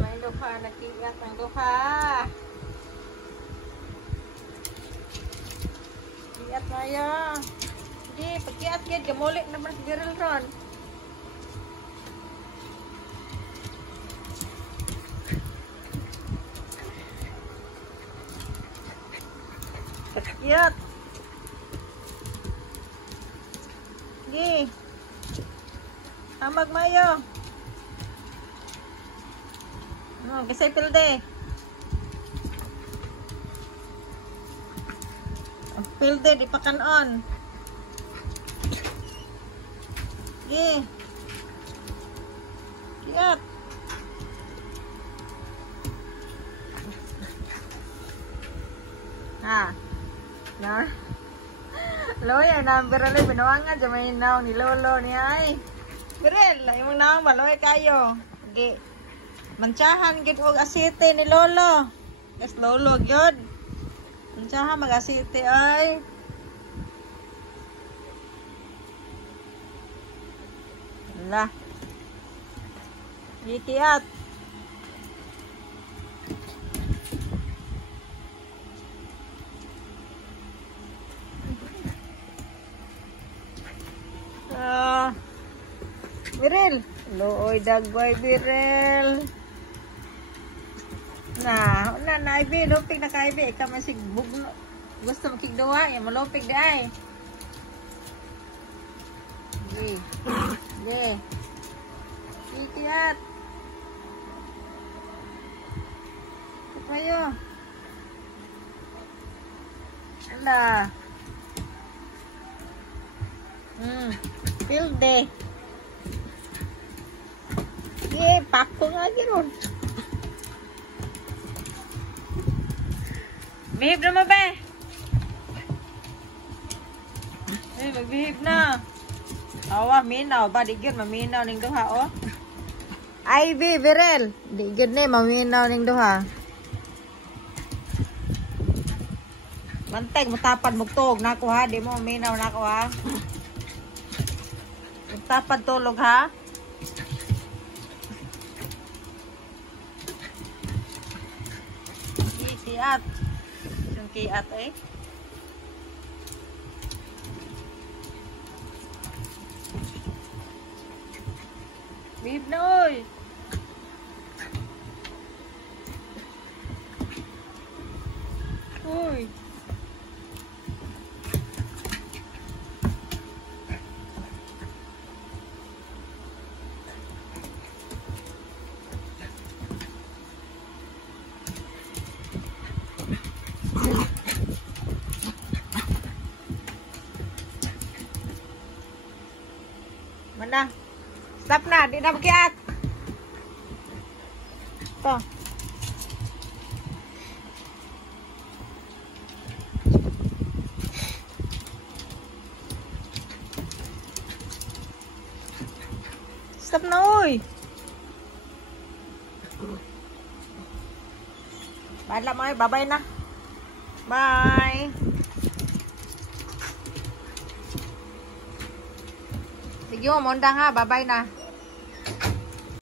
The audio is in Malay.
May duha, nag-iyak ng duha. Iyak na yan. Hindi, pag-iyak yan, gamulik naman si Beryl ron. Pag-iyak. Hindi. Hamag mayo. Kasi pilde. Pilde, di pa kanon. Gi. Kiat. Ha. Na. Loy, na Beryl binawangan jamay naw ni lolo ni ay. Beryl, imong naw baloy kayo. Gi. Manchahan gid og asite ni lolo. Yes, lolo gyud. Manchahan mag-asite ay. Lah. Gikiat. Beryl, looy dagway Beryl. Na Ivy, lupig na ka Ivy. Ikaw masig bugno. Gusto mo kigduwa, yan malupig di ay. Gi. Gi. Ikiat. Kapayo. Ala. Pilde. Gi, pako nga giron. Behave na mo ba? Mag-behave na. Awa, minaw ba? Di gyud maminaw ning duha, oh. Ivy, Beryl. Di gyud na maminaw ning duha. Bantay, matapad mugtog na ko ha. Di mo maminaw na ko ha. Matapad tulog ha. Kiat. Kiat eh. Bib na oy. Uy. Mana? Stop na, di na makiat. Ito. Stop na, uy. Bahala mo, bye-bye na. Bye. Sige mo, mondang ha. Bye-bye na.